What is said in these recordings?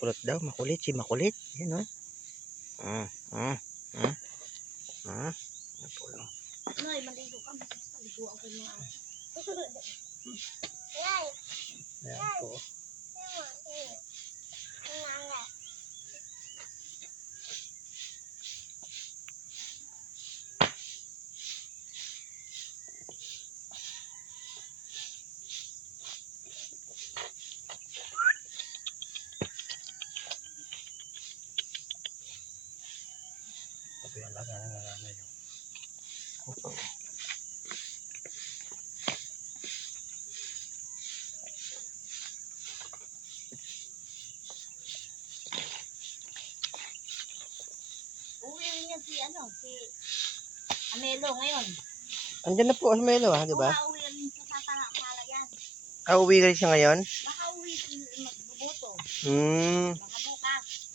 Kulot daw, makulit si makulit. Yan o. Nay, maligo ka. Maligo ako niya. Yan po. Ito yung laga ng laga yun. Uwi niya si Amelo ngayon. Andyan na po si Melo, di ba? Uwi rin sa Pala yan. Uwi rin siya ngayon? Baka uwi magbubuto. Baka bukas.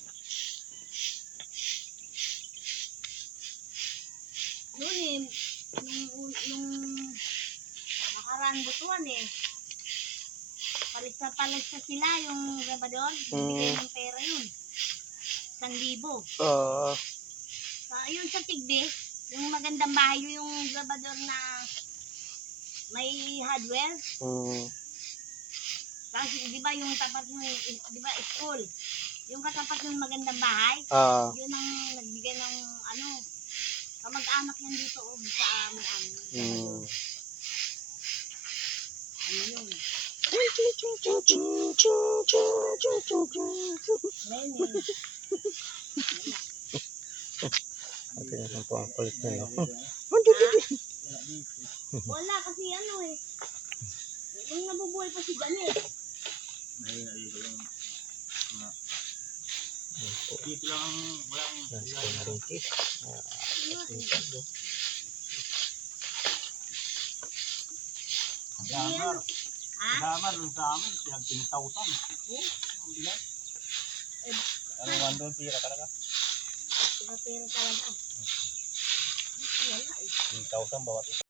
Noon nung nakaraan butuan palit sa sila yung gabador. Bigay ng pera yun. 1,000. Yun sa Tigbe, yung magandang bahay, yung gabador na may hardware. Kasi di ba yung tapat ng, di ba school, yung katapat ng magandang bahay, yun ang nagbigay ng kamag-anak yan dito sa amin. Ano yun? Ito yung po ang kulit nyo. Wala kasi yung nabubuhay pa si Janet. Dito lang walang damar dun sa amin, siyang 10,000. Ang bilang. Ano, 1 pira talaga? Pira talaga. 10,000 bawat isa.